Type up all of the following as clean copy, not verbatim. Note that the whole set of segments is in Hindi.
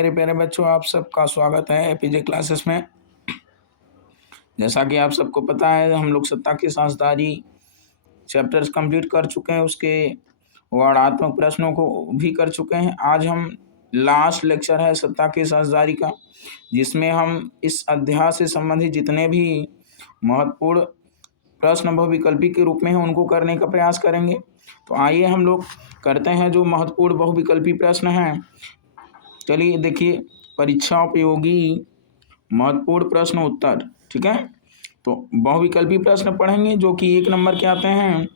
मेरे प्यारे बच्चों, आप सबका स्वागत है एपीजे क्लासेस में। जैसा कि आप सबको पता है, हम लोग सत्ता की साझेदारी चैप्टर्स कंप्लीट कर चुके हैं, उसके वर्णात्मक प्रश्नों को भी कर चुके हैं। आज हम लास्ट लेक्चर है सत्ता की साझेदारी का, जिसमें हम इस अध्याय से संबंधित जितने भी महत्वपूर्ण प्रश्न बहुविकल्पी के रूप में हैं उनको करने का प्रयास करेंगे। तो आइए हम लोग करते हैं जो महत्वपूर्ण बहुविकल्पी प्रश्न हैं। चलिए देखिए, परीक्षा उपयोगी महत्वपूर्ण प्रश्न उत्तर, ठीक है। तो बहुविकल्पी प्रश्न पढ़ेंगे जो कि 1 नंबर के आते हैं।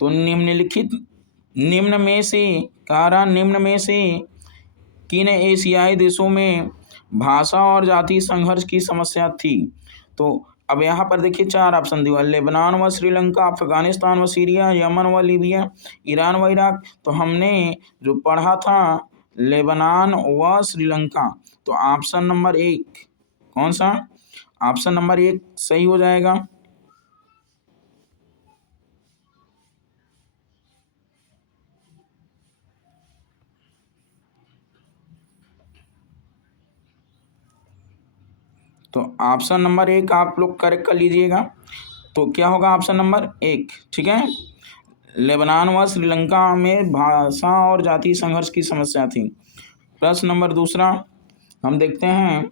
तो निम्न में से किन एशियाई देशों में भाषा और जाति संघर्ष की समस्या थी। तो अब यहाँ पर देखिए 4 ऑप्शन दिया: लेबनान व श्रीलंका, अफगानिस्तान व सीरिया, यमन व लीबिया, ईरान व इराक। तो हमने जो पढ़ा था लेबनान व श्रीलंका, तो ऑप्शन नंबर 1 कौन सा? ऑप्शन नंबर 1 सही हो जाएगा। तो ऑप्शन नंबर 1 आप लोग करेक्ट कर लीजिएगा। तो क्या होगा ऑप्शन नंबर 1, ठीक है। लेबनान व श्रीलंका में भाषा और जाति संघर्ष की समस्या थी। प्रश्न नंबर 2 हम देखते हैं,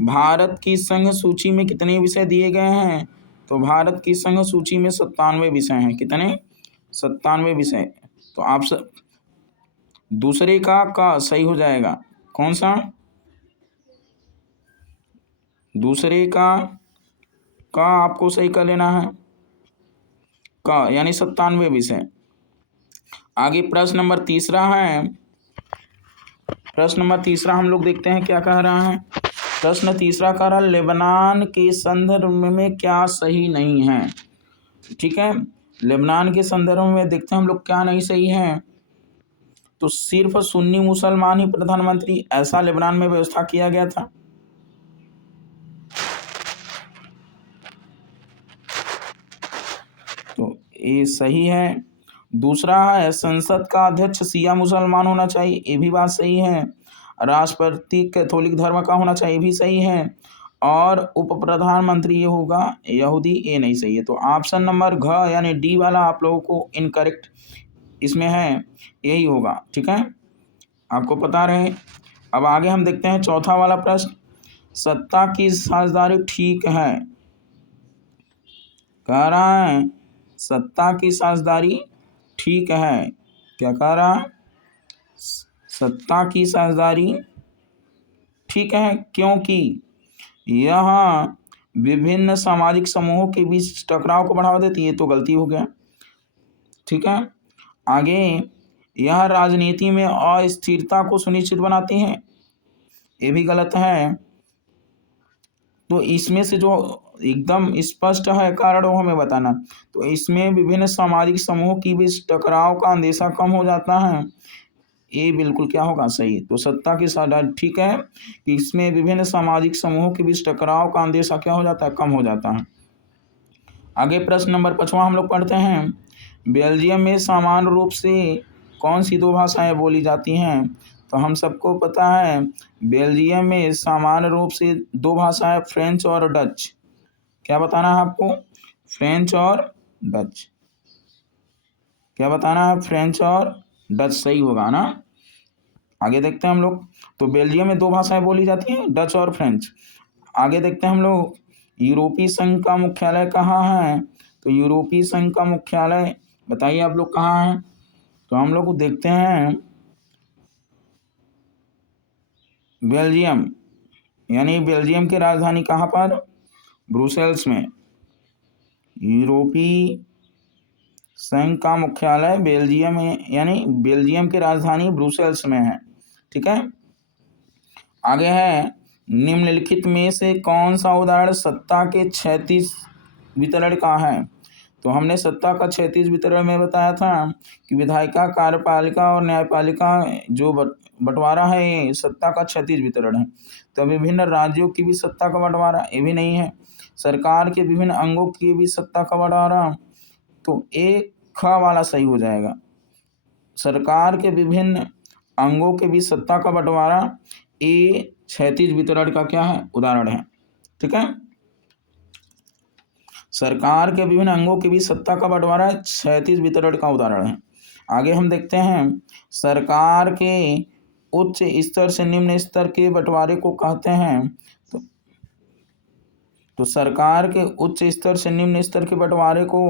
भारत की संघ सूची में कितने विषय दिए गए हैं। तो भारत की संघ सूची में 97 विषय हैं। कितने? 97 विषय। तो आप दूसरे का सही हो जाएगा। कौन सा? दूसरे का आपको सही कर लेना है, का यानी 97 विषय। आगे प्रश्न नंबर 3 है। प्रश्न नंबर 3 हम लोग देखते हैं क्या कह रहा है। प्रश्न 3 कह रहा है, लेबनान के संदर्भ में क्या सही नहीं है। ठीक है, लेबनान के संदर्भ में देखते हैं हम लोग क्या नहीं सही है। तो सिर्फ सुन्नी मुसलमान ही प्रधानमंत्री, ऐसा लेबनान में व्यवस्था किया गया था। तो ये सही है। दूसरा है, संसद का अध्यक्ष शिया मुसलमान होना चाहिए, ये भी बात सही है। राष्ट्रपति कैथोलिक धर्म का होना चाहिए, भी सही है। और उप प्रधानमंत्री ये होगा यहूदी, ये नहीं सही है। तो ऑप्शन नंबर घ यानी डी वाला आप लोगों को इनकरेक्ट इसमें है, यही होगा। ठीक है, आपको पता रहे। अब आगे हम देखते हैं 4था वाला प्रश्न, सत्ता की साझेदारी ठीक है। कह रहा है सत्ता की साझेदारी ठीक है। क्या कह रहा है? सत्ता की साझेदारी ठीक है, क्योंकि यह विभिन्न सामाजिक समूहों के बीच टकराव को बढ़ावा देती है। तो गलती हो गया। ठीक है, आगे यह राजनीति में अस्थिरता को सुनिश्चित बनाती है, ये भी गलत है। तो इसमें से जो एकदम स्पष्ट है कारण वो हमें बताना। तो इसमें विभिन्न सामाजिक समूहों की बीच टकराव का अंदेशा कम हो जाता है, ये बिल्कुल क्या होगा? सही। तो सत्ता की साझेदारी ठीक है कि इसमें विभिन्न सामाजिक समूहों के बीच टकराव का अंदेशा क्या हो जाता है? कम हो जाता है। आगे प्रश्न नंबर 5 हम लोग पढ़ते हैं, बेल्जियम में सामान्य रूप से कौन सी 2 भाषाएं बोली जाती हैं। तो हम सबको पता है बेल्जियम में सामान्य रूप से 2 भाषाएं फ्रेंच और डच। क्या बताना है आपको? फ्रेंच और डच। क्या बताना है? फ्रेंच और डच सही होगा ना। आगे देखते हैं हम लोग, तो बेल्जियम में 2 भाषाएं बोली जाती हैं, डच और फ्रेंच। आगे देखते हैं हम लोग, यूरोपीय संघ का मुख्यालय कहाँ है। तो यूरोपीय संघ का मुख्यालय बताइए आप लोग कहाँ है। तो हम लोग देखते हैं बेल्जियम, यानी बेल्जियम की राजधानी कहाँ पर? ब्रुसेल्स में। यूरोपीय संघ का मुख्यालय बेल्जियम में, यानी बेल्जियम की राजधानी ब्रुसेल्स में है। ठीक है, आगे है, निम्नलिखित में से कौन सा उदाहरण सत्ता के क्षैतिज वितरण का है। तो हमने सत्ता का क्षैतिज वितरण में बताया था कि विधायिका, कार्यपालिका और न्यायपालिका जो बंटवारा है, ये सत्ता का क्षैतिज वितरण है। तो विभिन्न राज्यों की भी सत्ता का बंटवारा, ये भी नहीं है। सरकार के विभिन्न अंगों की भी सत्ता का बंटवारा, तो एक ख वाला सही हो जाएगा। सरकार के विभिन्न अंगों के बीच सत्ता का बंटवारा ये क्षैतिज वितरण का क्या है, उदाहरण है। ठीक है, सरकार के विभिन्न अंगों के बीच सत्ता का बंटवारा क्षैतिज वितरण का उदाहरण है। आगे हम देखते हैं, सरकार के उच्च स्तर से निम्न स्तर के बंटवारे को कहते हैं। तो सरकार के उच्च स्तर से निम्न स्तर के बंटवारे को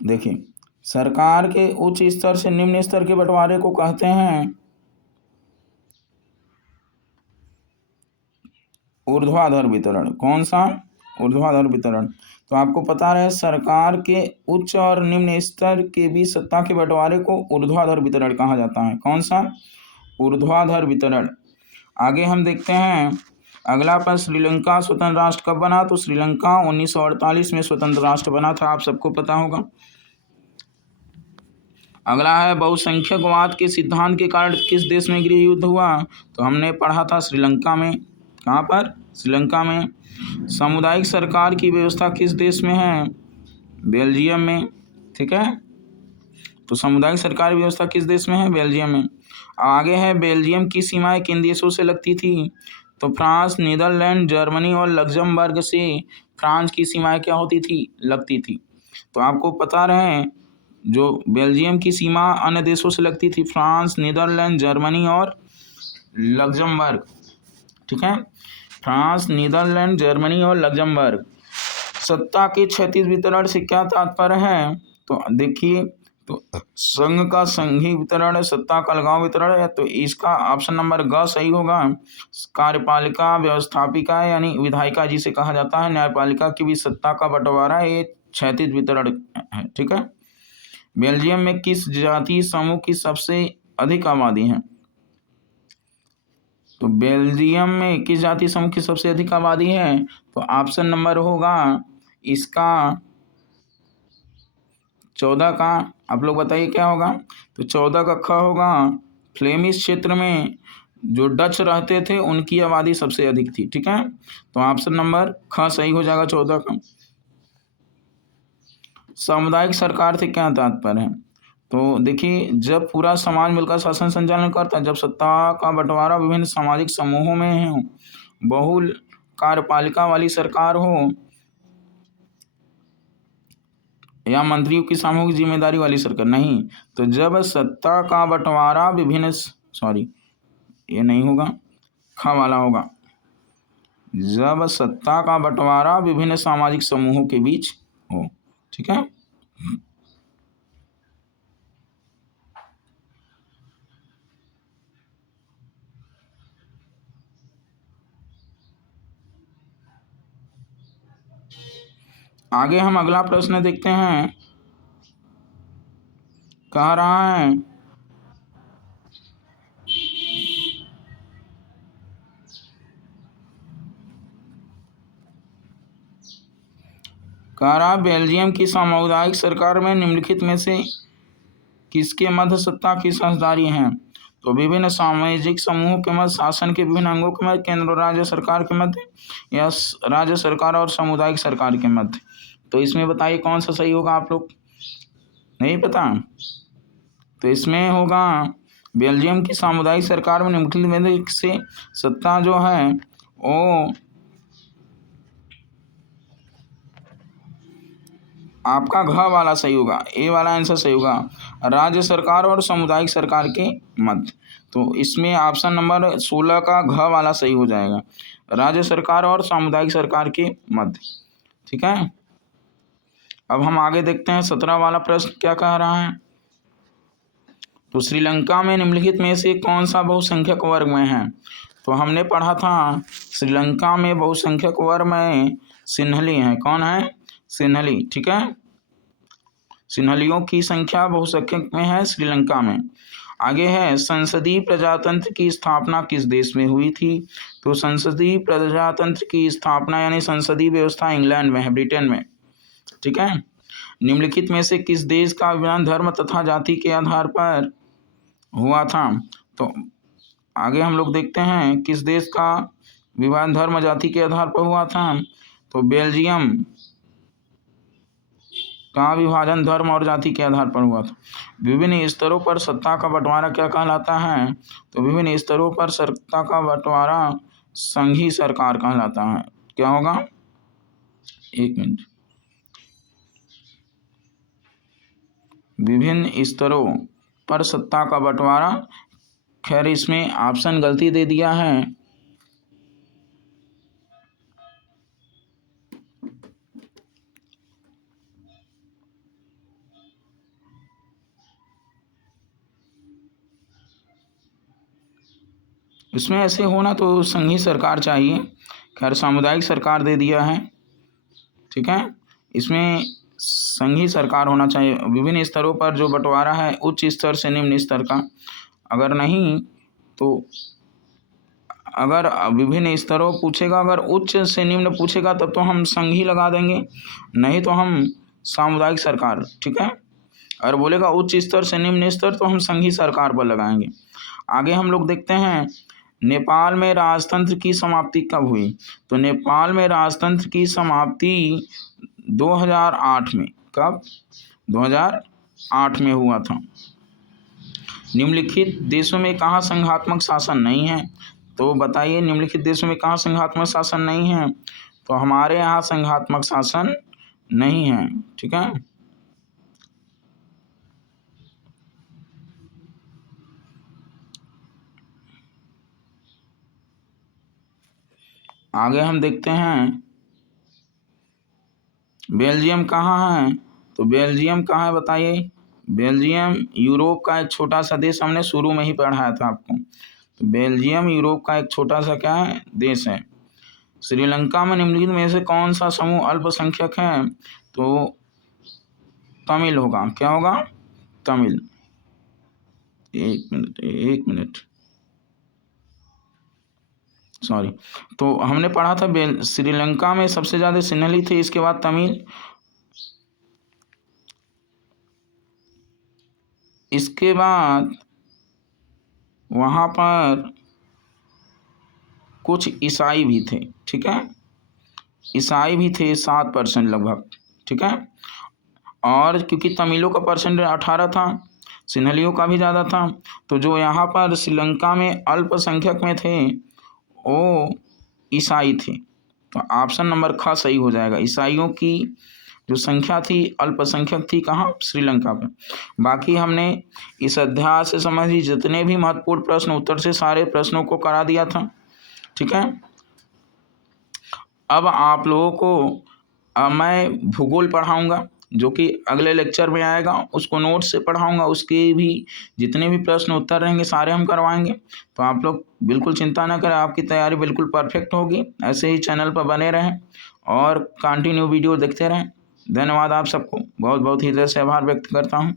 देखिए, सरकार के उच्च स्तर से निम्न स्तर के बंटवारे को कहते हैं ऊर्ध्वाधर वितरण। कौन सा, ऊर्ध्वाधर वितरण। तो आपको पता रहे, सरकार के उच्च और निम्न स्तर के बीच सत्ता के बंटवारे को ऊर्ध्वाधर वितरण कहा जाता है। कौन सा, ऊर्ध्वाधर वितरण। आगे हम देखते हैं, अगला पर श्रीलंका स्वतंत्र राष्ट्र कब बना। तो श्रीलंका 1948 में स्वतंत्र राष्ट्र बना था, आप सबको पता होगा। अगला है, बहुसंख्यकवाद के सिद्धांत के कारण किस देश में गृह युद्ध हुआ। तो हमने पढ़ा था श्रीलंका में। कहाँ पर, श्रीलंका में। सामुदायिक सरकार की व्यवस्था किस देश में है, बेल्जियम में। ठीक है, तो सामुदायिक सरकार व्यवस्था किस देश में है, बेल्जियम में। आगे है, बेल्जियम की सीमाएं किन देशों से लगती थी। तो फ्रांस, नीदरलैंड, जर्मनी और लग्जमबर्ग से फ्रांस की सीमाएं क्या होती थी, लगती थी। तो आपको पता रहे, जो बेल्जियम की सीमा अन्य देशों से लगती थी, फ्रांस, नीदरलैंड, जर्मनी और लग्जमबर्ग। ठीक है, फ्रांस, नीदरलैंड, जर्मनी और लग्जमबर्ग। सत्ता के क्षैतिज वितरण से क्या तात्पर्य है। तो देखिए, तो संघ का संघीय वितरण, सत्ता का अलगाव वितरण है। तो इसका ऑप्शन नंबर ग सही होगा। कार्यपालिका, व्यवस्थापिका यानी विधायिका जिसे कहा जाता है, न्यायपालिका की भी सत्ता का बंटवारा ये क्षैतिज वितरण है। ठीक है, बेल्जियम में किस जाति समूह की सबसे अधिक आबादी है। तो बेल्जियम में किस जाति समूह की सबसे अधिक आबादी है। तो ऑप्शन नंबर होगा इसका 14 का। आप लोग बताइए क्या होगा। तो 14 का ख होगा। फ्लेमिश क्षेत्र में जो डच रहते थे उनकी आबादी सबसे अधिक थी। ठीक है, तो ऑप्शन नंबर ख सही हो जाएगा 14 का। सामुदायिक सरकार से क्या तात्पर्य है। तो देखिए, जब पूरा समाज मिलकर शासन संचालन करता है, जब सत्ता का बंटवारा विभिन्न सामाजिक समूहों में हो, बहुल कार्यपालिका वाली सरकार हो या मंत्रियों की सामूहिक जिम्मेदारी वाली सरकार नहीं। तो जब सत्ता का बंटवारा विभिन्न, सॉरी ये नहीं होगा, ख वाला होगा। जब सत्ता का बंटवारा विभिन्न सामाजिक समूहों के बीच हो। ठीक है, आगे हम अगला प्रश्न देखते हैं। कह रहा है, बेल्जियम की सामुदायिक सरकार में निम्नलिखित में से किसके मध्य सत्ता की साझेदारी है। तो विभिन्न सामाजिक समूहों के मध्य, शासन के विभिन्न अंगों के मध्य, केंद्र और राज्य सरकार के मध्य, या राज्य सरकार और सामुदायिक सरकार के मध्य। तो इसमें बताइए कौन सा सही होगा। आप लोग नहीं पता, तो इसमें होगा बेल्जियम की सामुदायिक सरकार में निम्नलिखित से सत्ता जो है वो आपका घ वाला सही होगा, ए वाला आंसर सही होगा, राज्य सरकार और सामुदायिक सरकार के मध्य। तो इसमें ऑप्शन नंबर 16 का घ वाला सही हो जाएगा, राज्य सरकार और सामुदायिक सरकार के मध्य। ठीक है, अब हम आगे देखते हैं 17 वाला प्रश्न क्या कह रहा है। तो श्रीलंका में निम्नलिखित में से कौन सा बहुसंख्यक वर्ग में है। तो हमने पढ़ा था श्रीलंका में बहुसंख्यक वर्ग में सिन्हली है। कौन है, सिन्हली। ठीक है, सिन्हलियों की संख्या बहुसंख्यक में है श्रीलंका में। आगे है, संसदीय प्रजातंत्र की स्थापना किस देश में हुई थी। तो संसदीय प्रजातंत्र की स्थापना यानी संसदीय व्यवस्था इंग्लैंड में है, ब्रिटेन में। ठीक है, निम्नलिखित में से किस देश का विभाजन धर्म तथा जाति के आधार पर हुआ था। तो आगे हम लोग देखते हैं किस देश का विभाजन धर्म जाति के आधार पर हुआ था, तो बेल्जियम का विभाजन धर्म और जाति के आधार पर हुआ था। विभिन्न स्तरों पर सत्ता का बंटवारा क्या कहलाता है, तो विभिन्न स्तरों पर सत्ता का बंटवारा संघीय सरकार कहलाता है। क्या होगा, एक मिनट, विभिन्न स्तरों पर सत्ता का बंटवारा, खैर इसमें ऑप्शन गलती दे दिया है, इसमें ऐसे होना तो संघीय सरकार चाहिए, खैर सामुदायिक सरकार दे दिया है, ठीक है। इसमें संघीय सरकार होना चाहिए। विभिन्न स्तरों पर जो बंटवारा है उच्च स्तर से निम्न स्तर का, अगर नहीं तो अगर विभिन्न स्तरों पूछेगा, अगर उच्च से निम्न पूछेगा तब तो हम संघीय लगा देंगे, नहीं तो हम सामुदायिक सरकार, ठीक है। और बोलेगा उच्च स्तर से निम्न स्तर तो हम संघीय सरकार पर लगाएंगे। आगे हम लोग देखते हैं नेपाल में राजतंत्र की समाप्ति कब हुई, तो नेपाल में राजतंत्र की समाप्ति 2008 में, कब, 2008 में हुआ था। निम्नलिखित देशों में कहाँ संघात्मक शासन नहीं है, तो बताइए निम्नलिखित देशों में कहाँ संघात्मक शासन नहीं है, तो हमारे यहाँ संघात्मक शासन नहीं है, ठीक है। आगे हम देखते हैं बेल्जियम कहाँ है, तो बेल्जियम कहाँ है बताइए। बेल्जियम यूरोप का एक छोटा सा देश, हमने शुरू में ही पढ़ाया था आपको। तो बेल्जियम यूरोप का एक छोटा सा क्या है, देश है। श्रीलंका में निम्नलिखित में से कौन सा समूह अल्पसंख्यक है, तो तमिल होगा। क्या होगा, तमिल। एक मिनट सॉरी, तो हमने पढ़ा था श्रीलंका में सबसे ज़्यादा सिन्हली थे, इसके बाद तमिल, इसके बाद वहाँ पर कुछ ईसाई भी थे, ठीक है, ईसाई भी थे 7% लगभग, ठीक है। और क्योंकि तमिलों का परसेंट 18 था, सिन्हलियों का भी ज़्यादा था, तो जो यहाँ पर श्रीलंका में अल्पसंख्यक में थे वो ईसाई थे, तो ऑप्शन नंबर ख सही हो जाएगा। ईसाइयों की जो संख्या थी अल्पसंख्यक थी कहाँ, श्रीलंका पे। बाकी हमने इस अध्याय से संबंधित जितने भी महत्वपूर्ण प्रश्न उत्तर से सारे प्रश्नों को करा दिया था, ठीक है। अब आप लोगों को मैं भूगोल पढ़ाऊंगा, जो कि अगले लेक्चर में आएगा, उसको नोट से पढ़ाऊंगा, उसके भी जितने भी प्रश्न उत्तर रहेंगे सारे हम करवाएंगे। तो आप लोग बिल्कुल चिंता ना करें, आपकी तैयारी बिल्कुल परफेक्ट होगी। ऐसे ही चैनल पर बने रहें और कंटिन्यू वीडियो देखते रहें। धन्यवाद आप सबको, बहुत बहुत हृदय से आभार व्यक्त करता हूँ।